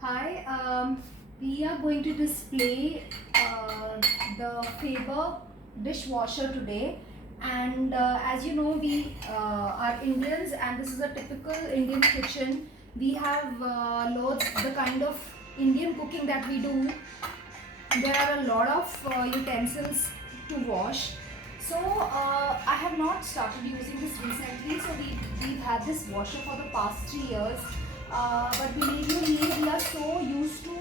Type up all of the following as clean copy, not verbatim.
Hi, we are going to display the Faber dishwasher today, and as you know, we are Indians, and this is a typical Indian kitchen. We have loads the kind of Indian cooking that we do. There are a lot of utensils to wash. So I have not started using this recently. So we've had this washer for the past 3 years. But believe you me, we are so used to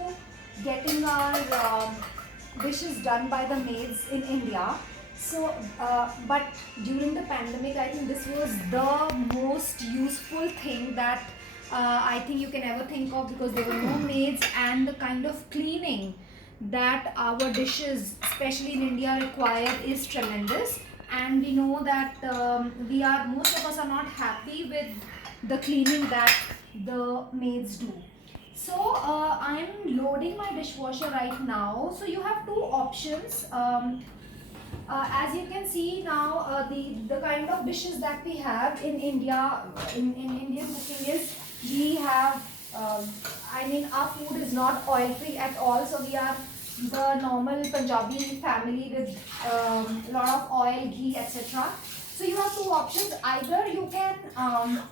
getting our dishes done by the maids in India. So, but during the pandemic, I think this was the most useful thing that I think you can ever think of, because there were no maids, and the kind of cleaning that our dishes, especially in India, require is tremendous. And we know that most of us are not happy with the cleaning that the maids do. So I'm loading my dishwasher right now. So you have two options. As you can see now, the kind of dishes that we have in India, in Indian cooking, is we have, our food is not oil free at all. So we are the normal Punjabi family with a lot of oil, ghee, etc. So you have two options. Either you can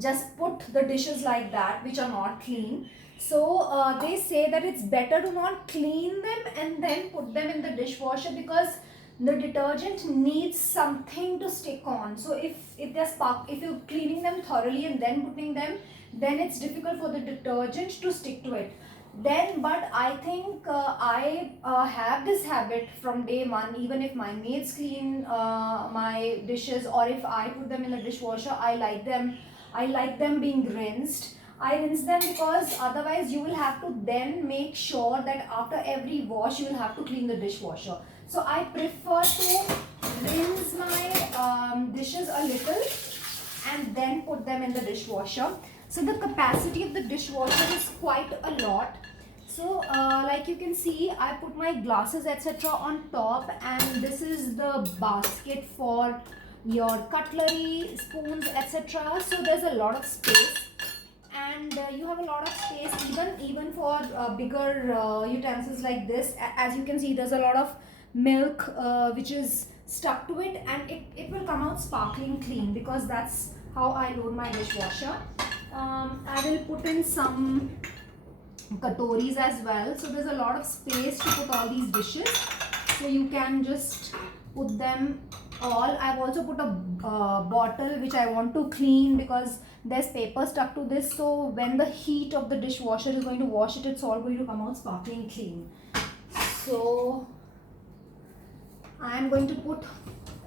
just put the dishes like that, which are not clean. So they say that it's better to not clean them and then put them in the dishwasher, because the detergent needs something to stick on. So if you're cleaning them thoroughly and then putting them, then it's difficult for the detergent to stick to it. But I think I have this habit from day one. Even if my maids clean my dishes, or if I put them in the dishwasher, I like them being rinsed. I rinse them because otherwise you will have to then make sure that after every wash you will have to clean the dishwasher. So I prefer to rinse my dishes a little and then put them in the dishwasher. So the capacity of the dishwasher is quite a lot. So like you can see, I put my glasses etc. on top, and this is the basket for your cutlery, spoons etc. So there's a lot of space, and you have a lot of space even for bigger utensils like this. As you can see, there's a lot of milk which is stuck to it, and it will come out sparkling clean, because that's how I load my dishwasher. I will put in some katoris as well, so there's a lot of space to put all these dishes, so you can just put them all. I've also put a bottle which I want to clean, because there's paper stuck to this, so when the heat of the dishwasher is going to wash it, it's all going to come out sparkling clean. So I'm going to put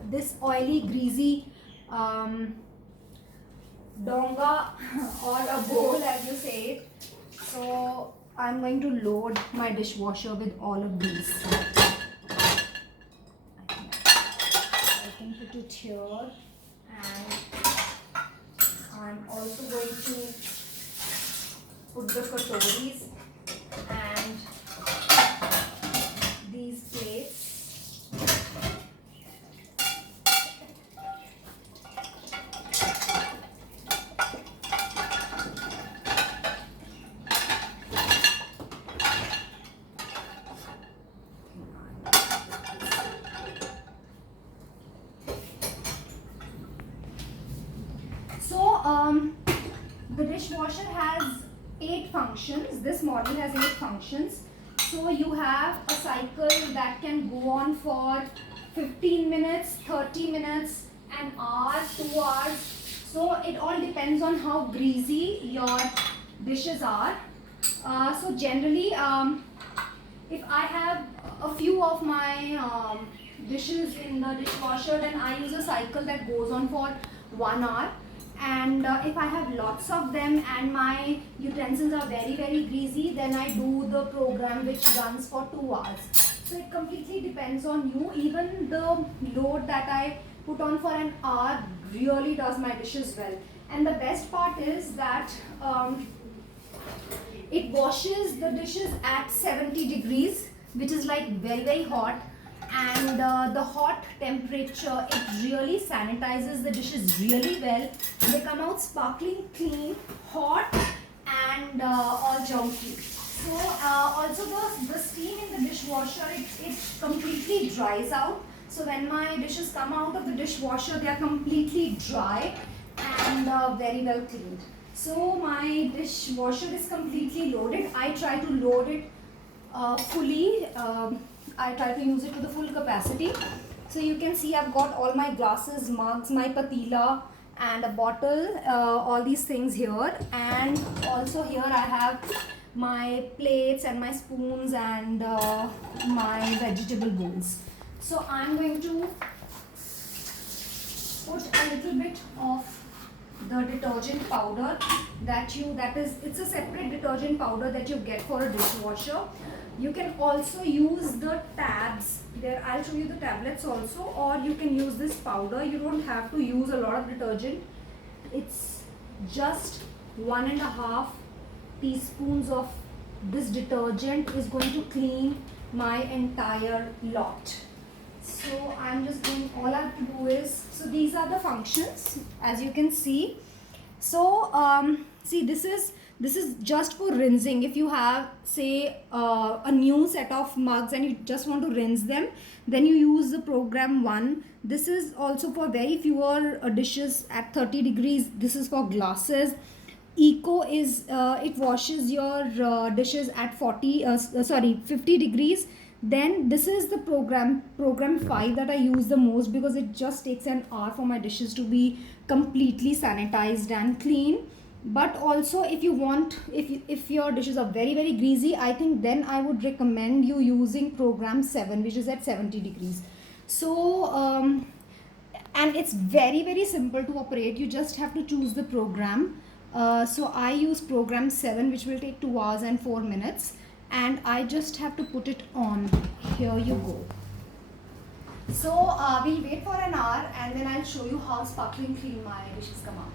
this oily greasy donga or a bowl, as you say it. So I'm going to load my dishwasher with all of these. I can put it here, and I'm also going to put the katoris and these plates. So the dishwasher has 8 functions. This model has 8 functions. So you have a cycle that can go on for 15 minutes, 30 minutes, an hour, 2 hours. So it all depends on how greasy your dishes are. So generally, if I have a few of my dishes in the dishwasher, then I use a cycle that goes on for 1 hour. And if I have lots of them and my utensils are very greasy, then I do the program which runs for 2 hours. So it completely depends on you. Even the load that I put on for an hour really does my dishes well. And the best part is that it washes the dishes at 70 degrees, which is like very hot. And the hot temperature, it really sanitizes the dishes really well. They come out sparkling clean, hot, and all junky. So also the steam in the dishwasher, it completely dries out. So when my dishes come out of the dishwasher, they are completely dry and very well cleaned. So my dishwasher is completely loaded. I try to load it fully. I try to use it to the full capacity. So you can see I've got all my glasses, mugs, my patila and a bottle, all these things here. And also here I have my plates and my spoons and my vegetable bowls. So I'm going to put a little bit of the detergent powder it's a separate detergent powder that you get for a dishwasher. You can also use the tabs there. I'll show you the tablets also, or you can use this powder. You don't have to use a lot of detergent. It's just 1.5 teaspoons of this detergent is going to clean my entire lot. So I'm just going, all I have to do is, so these are the functions as you can see. So see, this is just for rinsing. If you have say a new set of mugs and you just want to rinse them, then you use the program 1. This is also for very fewer dishes at 30 degrees. This is for glasses. Eco is it washes your dishes at 50 degrees. Then this is the program 5 that I use the most, because it just takes an hour for my dishes to be completely sanitized and clean. But also if you want, if your dishes are very greasy, I think then I would recommend you using program 7, which is at 70 degrees. So and it's very simple to operate. You just have to choose the program. So I use program 7, which will take 2 hours and 4 minutes, and I just have to put it on. Here you go. So we'll wait for an hour and then I'll show you how sparkling clean my dishes come out.